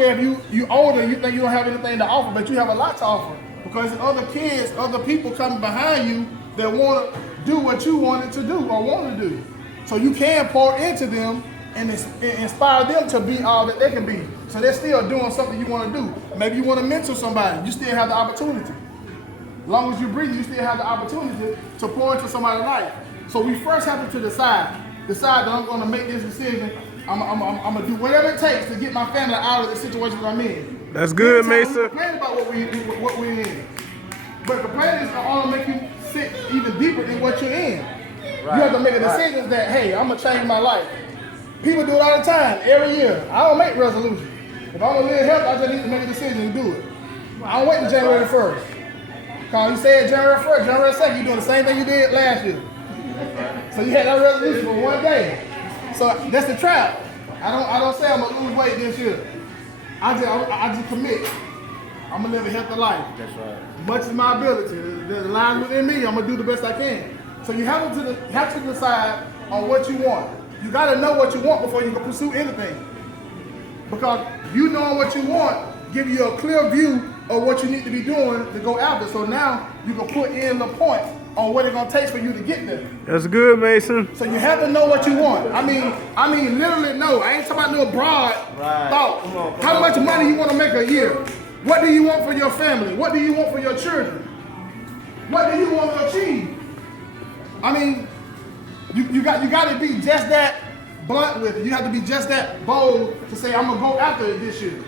If you older, you think you don't have anything to offer, but you have a lot to offer. Because other kids, other people coming behind you that want to do what you wanted to do or want to do. So you can pour into them and inspire them to be all that they can be. So they're still doing something you want to do. Maybe you want to mentor somebody. You still have the opportunity. As long as you breathe, you still have the opportunity to pour into somebody's life. So we first have to decide that I'm going to make this decision. I'm going to do whatever it takes to get my family out of the situation that I'm in. That's good, Mason. Complain about what we're in. But complaining is going to make you sit even deeper in what you're in. Right. You have to make a decision that, hey, I'm going to change my life. People do it all the time, every year. I don't make resolutions. If I'm going to live healthy, I just need to make a decision and do it. I don't wait until January 1st. Because you said January 1st, January 2nd, you're doing the same thing you did last year. So you had that resolution for one day. So that's the trap. I don't say I'm gonna lose weight this year. I just commit. I'm gonna live a healthy life. That's right. Much as my ability, the lies within me, I'm gonna do the best I can. So you have to decide on what you want. You gotta know what you want before you can pursue anything. Because you knowing what you want give you a clear view of what you need to be doing to go after. So now you can put in the points on what it's gonna take for you to get there. That's good, Mason. So you have to know what you want. I mean, literally know. I ain't talking about no broad thought. Come How on. much money you want to make a year? What do you want for your family? What do you want for your children? What do you want to achieve? I mean, you got to be just that blunt with it. You have to be just that bold to say, I'm gonna go after it this year.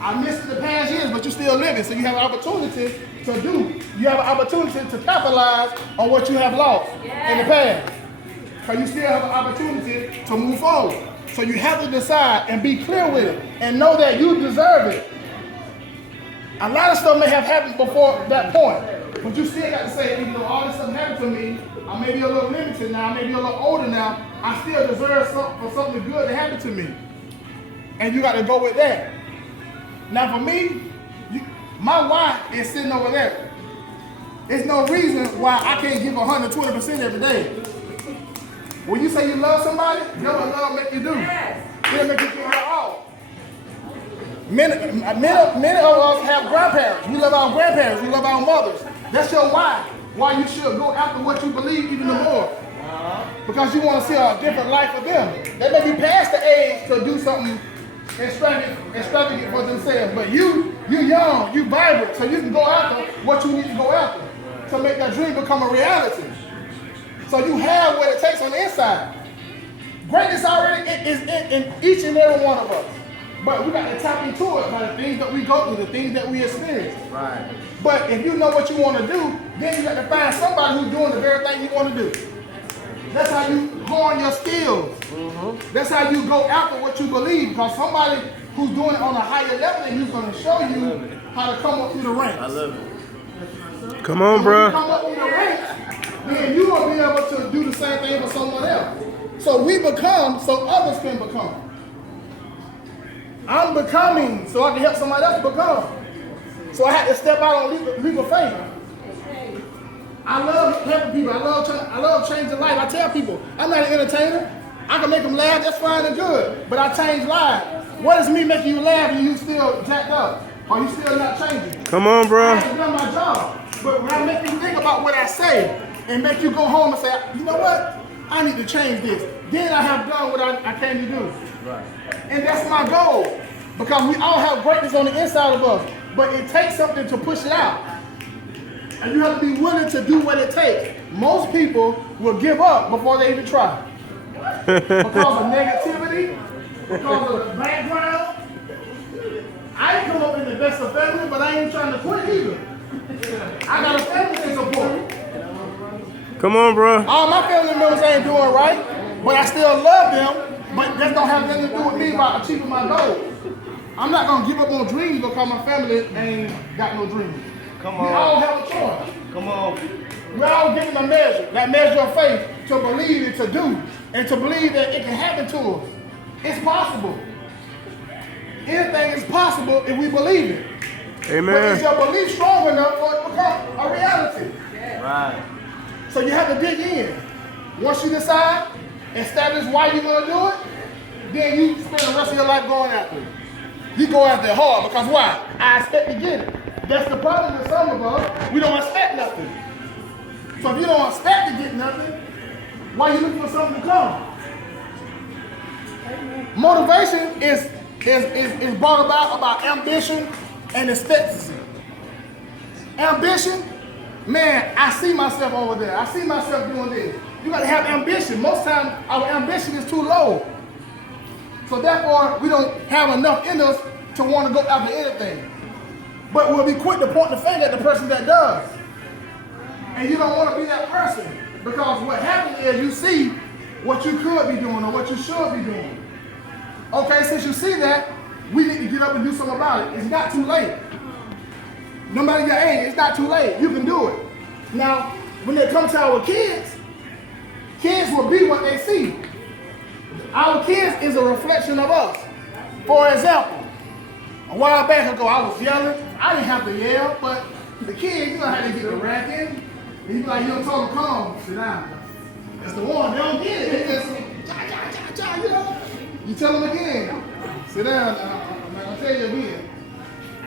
I missed it the past years, but you're still living, so you have an opportunity to do. You have an opportunity to capitalize on what you have lost in the past. Because you still have an opportunity to move forward. So you have to decide and be clear with it and know that you deserve it. A lot of stuff may have happened before that point, but you still got to say, even though all this stuff happened to me, I may be a little limited now, I may be a little older now, I still deserve something good to happen to me. And you got to go with that. Now for me, my why is sitting over there. There's no reason why I can't give 120% every day. When you say you love somebody, you know what love make you do? It'll make you give it all. Many of us have grandparents. We love our grandparents. We love our mothers. That's your why. Why you should go after what you believe even more. Because you want to see a different life for them. They may be past the age to do something extravagant for themselves. But you're young, you vibrant, so you can go after what you need to go after to make that dream become a reality. So you have what it takes on the inside. Greatness already is in each and every one of us. But we got to tap into it by the things that we go through, the things that we experience. Right. But if you know what you want to do, then you got to find somebody who's doing the very thing you want to do. That's how you hone your skills. That's how you go after what you believe. Because somebody who's doing it on a higher level than you is going to show you how to come up through the ranks. I love it. Come on, When bro. you come up through the ranks, then you will be able to do the same thing for someone else. So we become so others can become. I'm becoming so I can help somebody else become. So I had to step out on legal faith. I love helping people. I love changing life. I tell people, I'm not an entertainer. I can make them laugh, that's fine and good. But I change lives. What is me making you laugh and you still jacked up? Or you still not changing? Come on, bro. I have done my job. But when I make you think about what I say and make you go home and say, you know what? I need to change this. Then I have done what I came to do. Right. And that's my goal. Because we all have greatness on the inside of us. But it takes something to push it out. And you have to be willing to do what it takes. Most people will give up before they even try. Because of negativity, because of the background. I ain't come up in the best of family, but I ain't trying to quit either. I got a family to support. Come on, bro. All my family members ain't doing right, but I still love them. But that don't have nothing to do with me about achieving my goals. I'm not gonna give up on dreams because my family ain't got no dreams. Come We on. all have a choice. Come on. We're all given a measure, that measure of faith to believe and to do, and to believe that it can happen to us. It's possible. Anything is possible if we believe it. But is Amen. your belief strong enough for it to become a reality? Right. So you have to dig in. Once you decide, establish why you're going to do it, then you spend the rest of your life going after it. You go after it hard because why? I expect to get it. That's the problem with some of us. We don't expect nothing. So if you don't expect to get nothing, why are you looking for something to come? Motivation is brought about ambition and expectancy. Ambition, man, I see myself over there. I see myself doing this. You gotta have ambition. Most times our ambition is too low. So therefore, we don't have enough in us to want to go after anything. But we'll be quick to point the finger at the person that does. And you don't want to be that person. Because what happens is you see what you could be doing or what you should be doing. Okay, since you see that, we need to get up and do something about it. It's not too late. No matter your age, it's not too late. You can do it. Now, when it comes to our kids, kids will be what they see. Our kids is a reflection of us. For example, a while back ago, I was yelling. I didn't have to yell, but the kids, you know how they get the racket. He's like, you don't tell them, come, sit down. That's the one, they don't get it. They just, you know. You tell them again, sit down, I'm not gonna tell you again.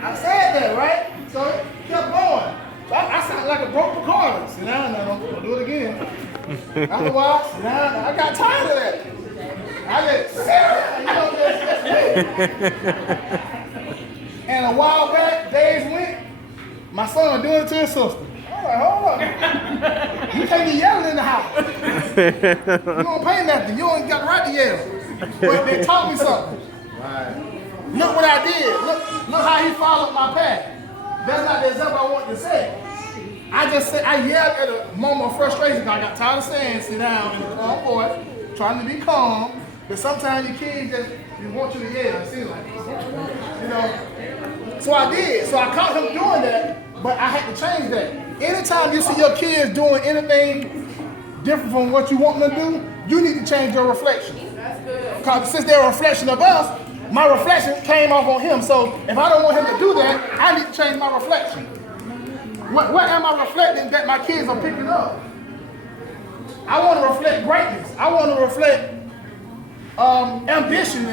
I said that, right? So it kept going. So I sound like a broke recorder. Sit down now, don't do it again. After a while, sit down. I got tired of that. I get serious, you know, that's it. And a while back, days went, my son doing it to his sister. I'm like, hold on. You can't be yelling in the house. You don't pay nothing. You don't got the right to yell. But they taught me something. Right. Look what I did. Look how he followed my path. That's not the example I wanted to say. I yelled at a moment of frustration because I got tired of saying sit down in a calm voice, trying to be calm. But sometimes your kids just want you to yell. It seems like, you know. So I did. So I caught him doing that, but I had to change that. Anytime you see your kids doing anything different from what you want them to do, you need to change your reflection. Because since they're a reflection of us, my reflection came off on him. So if I don't want him to do that, I need to change my reflection. What am I reflecting that my kids are picking up? I want to reflect greatness. I want to reflect ambition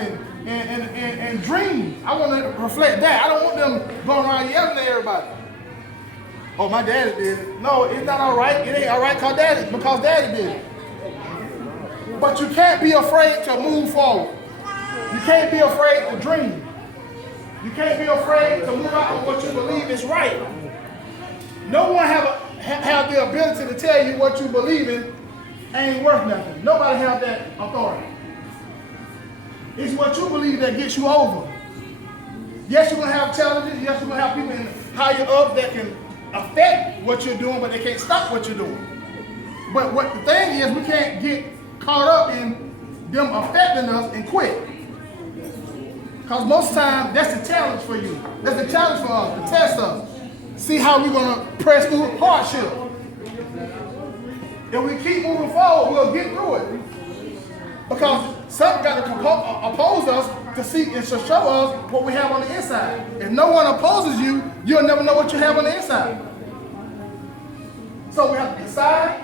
and dreams. I want to reflect that. I don't want them going around yelling at everybody. Oh, my daddy did it. No, it's not all right. It ain't all right because daddy did it. But you can't be afraid to move forward. You can't be afraid to dream. You can't be afraid to move out on what you believe is right. No one have the ability to tell you what you believe in ain't worth nothing. Nobody have that authority. It's what you believe that gets you over. Yes, you're going to have challenges. Yes, you're going to have people higher up that can affect what you're doing, but they can't stop what you're doing. But what the thing is, we can't get caught up in them affecting us and quit. Because most times, that's the challenge for you. That's the challenge for us, to test us. See how we're going to press through hardship. If we keep moving forward, we'll get through it. Because something got to oppose us to see and to show us what we have on the inside. If no one opposes you, you'll never know what you have on the inside. So we have to decide,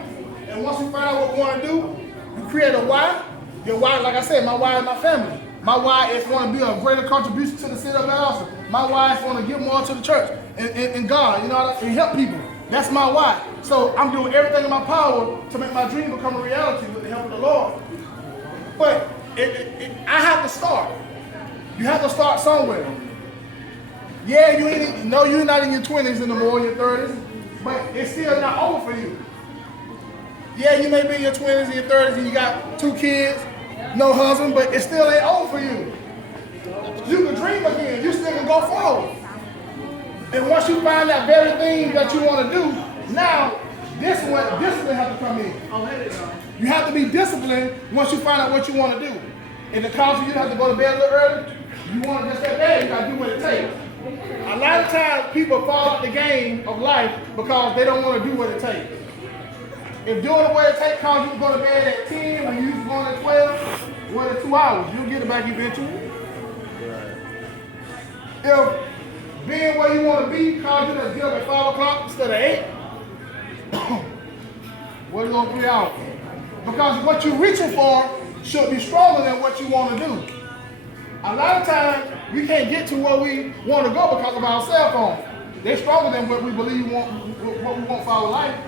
and once we find out what we want to do, we create a why. Your why, like I said, my why is my family. My why is want to be a greater contribution to the city of Valdosta. My why is want to give more to the church and God, you know, and help people. That's my why. So I'm doing everything in my power to make my dream become a reality with the help of the Lord. But I have to start. You have to start somewhere. Yeah, you're not in your 20s anymore, your 30s, but it's still not over for you. Yeah, you may be in your 20s and your 30s and you got 2 kids, no husband, but it still ain't over for you. You can dream again. You still can go forward. And once you find that very thing that you want to do, now discipline has to come in. You have to be disciplined once you find out what you want to do. If it causes you to have to go to bed a little early, you want to just stay there, you got to do what it takes. A lot of times people fall out the game of life because they don't want to do what it takes. If doing what it takes causes you to go to bed at 10 when you're going at 12, well, in 2 hours, you'll get it back eventually. If being where you want to be causes you to get up at 5 o'clock instead of 8, what are you going to 3 hours? Because what you're reaching for should be stronger than what you want to do. A lot of times we can't get to where we want to go because of our cell phone. They're stronger than what we believe what we want for our life.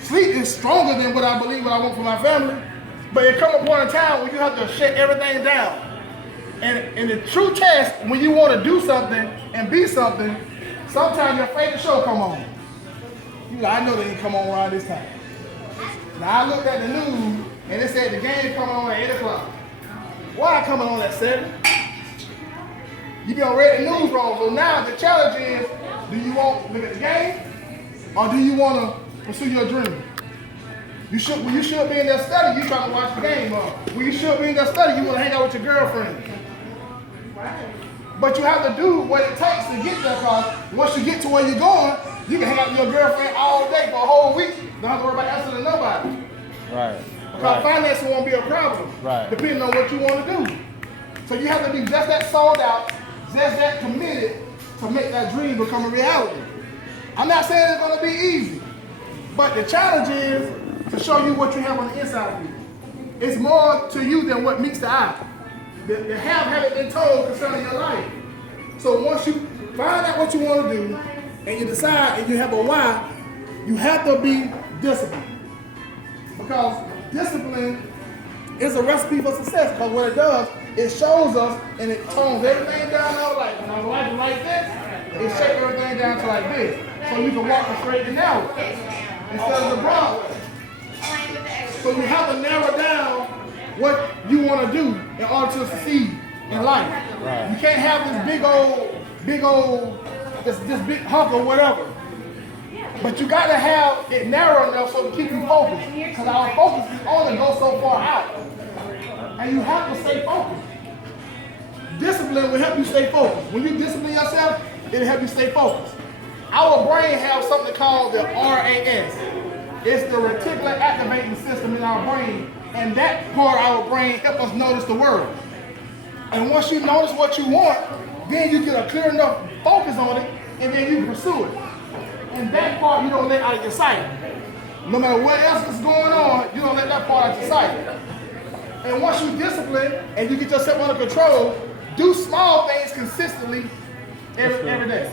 Sleep is stronger than what I believe what I want for my family. But it comes a point in time where you have to shut everything down. And the true test, when you want to do something and be something, sometimes your favorite show come on. You like, I know they ain't come on around this time. Now I looked at the news and it said the game coming on at 8 o'clock. Why coming on at 7? You done read the news wrong. So now the challenge is, do you want to look at the game or do you want to pursue your dream? When you should be in there study, you trying to watch the game. When you should be in there study, you want to hang out with your girlfriend. But you have to do what it takes to get there, because once you get to where you're going, you can hang out with your girlfriend all day for a whole week. Don't have to worry about answering to nobody. Right. Because financing won't be a problem. Right. Depending on what you want to do. So you have to be just that sold out, just that committed to make that dream become a reality. I'm not saying it's going to be easy, but the challenge is to show you what you have on the inside of you. It's more to you than what meets the eye. The haven't been told concerning your life. So once you find out what you want to do and you decide and you have a why, you have to be disciplined. Because discipline is a recipe for success. Because what it does, it shows us and it tones everything down our life. When our life is like this, it shakes everything down to like this. So you can walk the straight and narrow instead of the broad way. So you have to narrow down what you want to do in order to succeed in life. Right. You can't have this big hunk or whatever. But you got to have it narrow enough so to keep you focused. Because our focus is only go so far out. And you have to stay focused. Discipline will help you stay focused. When you discipline yourself, it'll help you stay focused. Our brain has something called the RAS. It's the reticular activating system in our brain. And that part of our brain helps us notice the world. And once you notice what you want, then you get a clear enough focus on it, and then you pursue it. And that part you don't let out of your sight. No matter what else is going on, you don't let that part out of your sight. And once you discipline and you get yourself under control, do small things consistently every day.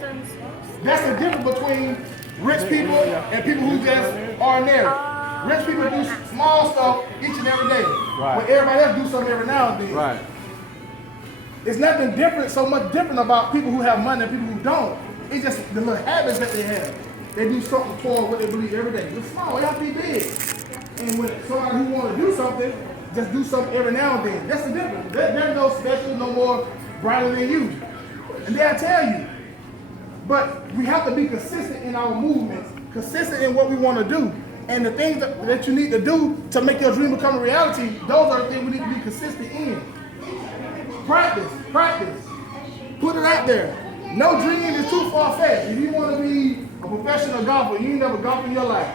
That's the difference between rich people and people who just ordinary. Rich people do small stuff each and every day. Right. But everybody else do something every now and then. Right. It's nothing different, so much different about people who have money and people who don't. It's just the little habits that they have. They do something toward what they believe every day. It's small, it has to be big. And when somebody who want to do something, just do something every now and then. That's the difference. There's no special, no more brighter than you. And they'll tell you. But we have to be consistent in our movements, consistent in what we want to do. And the things that you need to do to make your dream become a reality, those are the things we need to be consistent in. Practice. Put it out there. No dream is too far-fetched. If you want to be a professional golfer, you ain't never golfed in your life.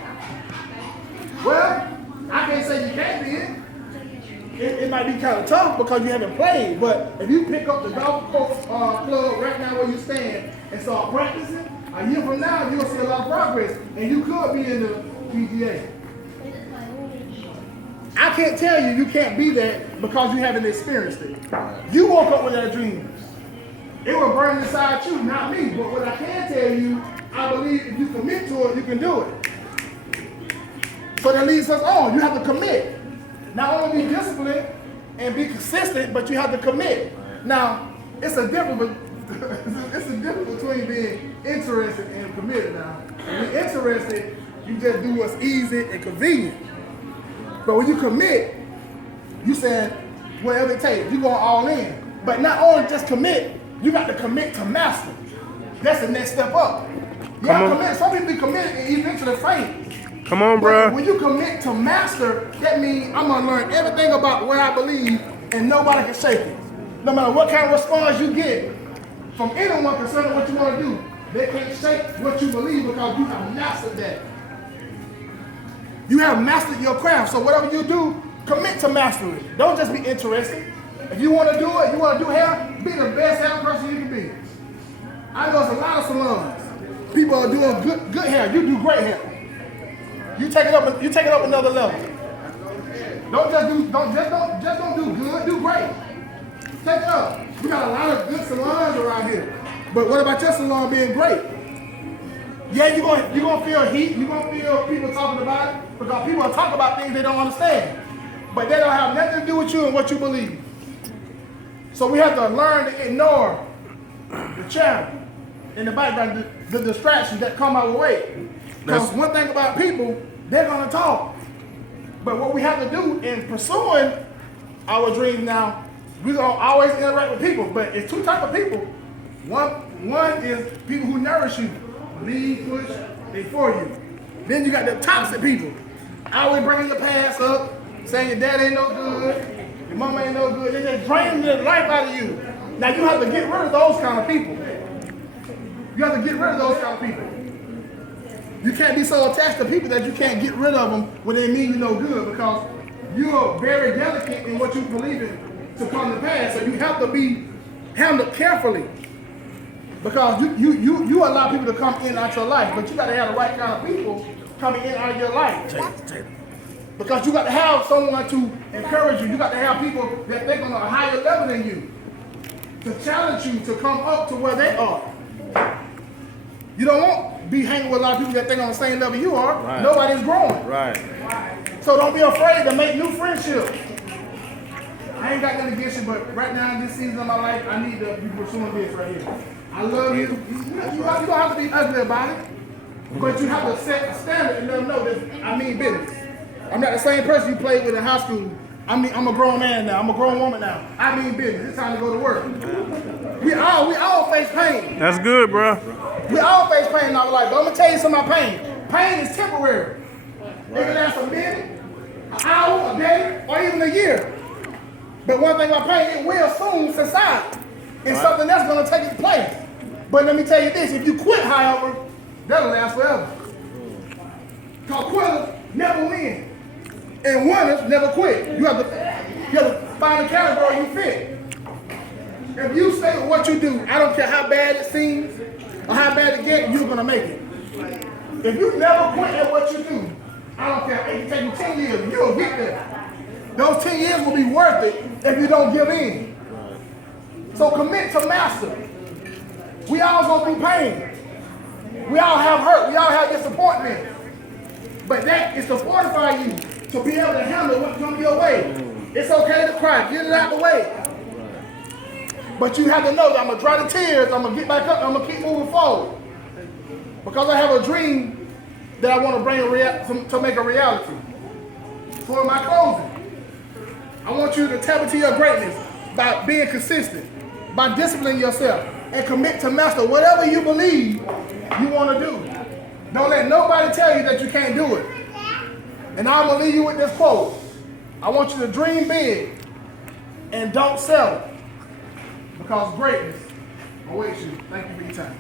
Well, I can't say you can't be it. It might be kind of tough because you haven't played, but if you pick up the golf club right now where you stand and start practicing, a year from now you'll see a lot of progress, and you could be in the PGA. I can't tell you can't be that because you haven't experienced it. You woke up with that dream. It will burn inside you, not me. But what I can tell you, I believe if you commit to it, you can do it. So that leads us on. You have to commit. Not only be disciplined and be consistent, but you have to commit. Now, it's a difference between being interested and committed now. When you're interested, you just do what's easy and convenient. But when you commit, you saying whatever it takes, you're going all in. But not only just commit, you got to commit to master. That's the next step up. You got to commit. Some people be committed and eventually faint. Come on, bro. When you commit to master, that means I'm going to learn everything about what I believe and nobody can shake it. No matter what kind of response you get from anyone concerning what you want to do, they can't shake what you believe because you have mastered that. You have mastered your craft. So whatever you do, commit to master it. Don't just be interested. If you want to do it, you want to do hair, be the best hair person you can be. I know there's a lot of salons. People are doing good hair. You do great hair. You take it up another level. Don't do good, do great. Take up. We got a lot of good salons around here. But what about your salon being great? Yeah, you're gonna feel heat. You're gonna feel people talking about it because people are talking about things they don't understand. But they don't have nothing to do with you and what you believe. So we have to learn to ignore the chatter in the background, the distractions that come our way. Because one thing about people, they're gonna talk. But what we have to do in pursuing our dreams now, we're gonna always interact with people. But it's two types of people. One is people who nourish you, lead, push, they for you. Then you got the toxic people, always bringing your past up, saying your dad ain't no good, your mama ain't no good. They just draining the life out of you. Now you have to get rid of those kind of people. You have to get rid of those kind of people. You can't be so attached to people that you can't get rid of them when they mean you no good, because you are very delicate in what you believe in to come to pass. So you have to be handled carefully, because you allow people to come in and out your life, but you got to have the right kind of people coming in and out of your life. Because you got to have someone to encourage you. You got to have people that think on a higher level than you, to challenge you to come up to where they are. You don't want to be hanging with a lot of people that think on the same level you are. Right. Nobody's growing. Right. So don't be afraid to make new friendships. I ain't got nothing against you, but right now in this season of my life, I need to be pursuing this right here. I love you. You don't have to be ugly about it, but you have to set a standard and let them know that I mean business. I'm not the same person you played with in high school. I'm a grown man now. I'm a grown woman now. I mean business. It's time to go to work. We all face pain. That's good, bro. We all face pain in our life, but I'm gonna tell you some of my pain. Pain is temporary. It can last a minute, an hour, a day, or even a year. But one thing about pain, it will soon subside. It's something that's gonna take its place. But let me tell you this, if you quit, however, that'll last forever. Because quitters never win. And winners never quit. You have to find the category you fit. If you stay with what you do, I don't care how bad it seems or how bad it gets, you're gonna make it. If you never quit at what you do, I don't care. It can take you 10 years, you'll get there. Those 10 years will be worth it if you don't give in. So commit to master. We all go through pain. We all have hurt. We all have disappointment. But that is to fortify you to be able to handle what comes your way. It's okay to cry. Get it out the way. But you have to know that I'm going to dry the tears. I'm going to get back up. I'm going to keep moving forward. Because I have a dream that I want to bring to make a reality. For my closing, I want you to tap into your greatness by being consistent, by disciplining yourself, and commit to master whatever you believe you want to do. Don't let nobody tell you that you can't do it. And I'm going to leave you with this quote. I want you to dream big and don't settle, because greatness awaits you. Thank you for your time.